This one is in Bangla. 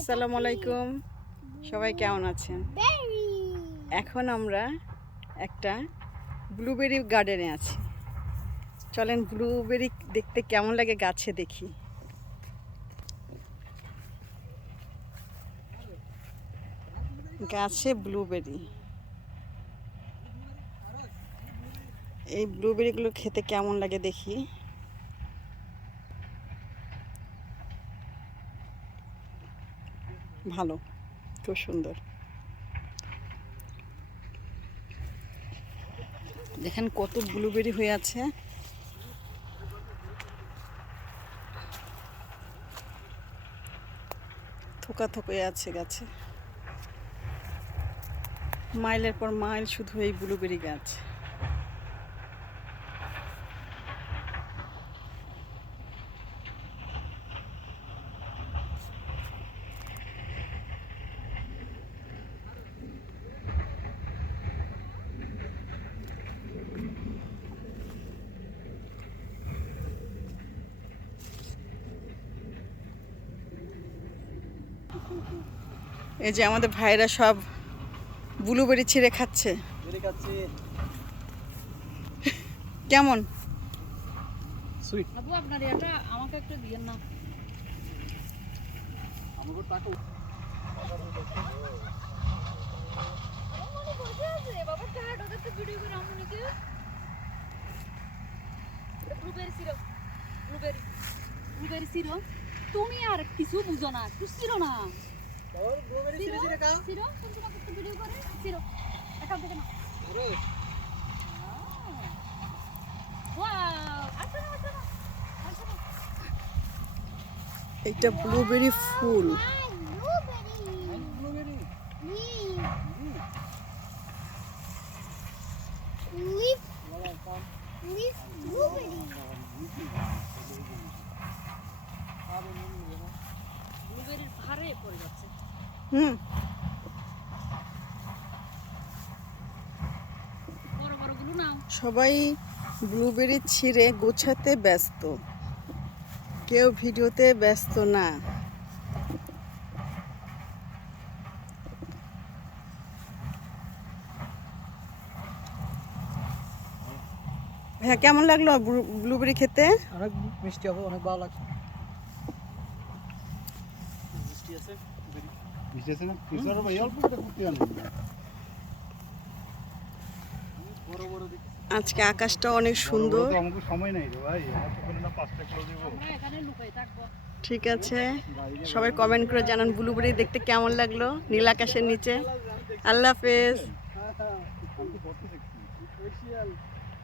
আসসালামু আলাইকুম, সবাই কেমন আছেন? এখন আমরা একটা ব্লুবেরি গার্ডেনে আছি। চলেন ব্লুবেরি দেখতে কেমন লাগে গাছে দেখি। গাছে ব্লুবেরি, এই ব্লুবেরিগুলো খেতে কেমন লাগে দেখি। ভালো, খুব সুন্দর। দেখেন কত ব্লুবেরি হয়ে আছে। থোকা থোকা আছে গাছে, মাইলের পর মাইল শুধু এই ব্লুবেরি গাছ। এই যে আমাদের ভাইরা সব ব্লুবেরি ছিঁড়ে খাচ্ছে। কেমন সুইট আপু আপনার এটা আমাকে একটু দিয়েন না। আমাকে টাকা বাবা কার্ড ওদের তো ভিডিও করে আমু নাকি ব্লুবেরি সিরাপ ব্লুবেরি সিরাপ তুমি আর কিছু বুঝো না, একটু সিরো না তোর ব্লুবেরি সিরো সিরো কা সিরো তুমি না একটু ভিডিও করে সিরো এটা দেখে না। আরে ওয়াও আসো না আসো না আসো না। এটা ব্লুবেরি ফুল। ব্লুবেরির ভারে পড়ে যাচ্ছে। বড় বড়গুলো নাও। সবাই ব্লুবেরি ছিঁড়ে গোছাতে ব্যস্ত, কেউ ভিডিওতে ব্যস্ত না। হ্যাঁ, কেমন লাগলো ব্লুবেরি খেতে? অনেক মিষ্টি হবে, অনেক ভালো লাগছে। মিষ্টি আছে মিষ্টি আছে না কিছু আর ভাই অল্প করে করতে আনো বড় বড় দেখি। আজকে আকাশটা অনেক সুন্দর। আমাকে সময় নাই রে ভাই, আমার তো করে না 5টা করে দেব। আমরা এখানে লুকাই থাকবো। ঠিক আছে, সবাই কমেন্ট করে জানান ব্লুবেরি দেখতে কেমন লাগলো নীল আকাশের নিচে। আল্লাহ হাফেজ।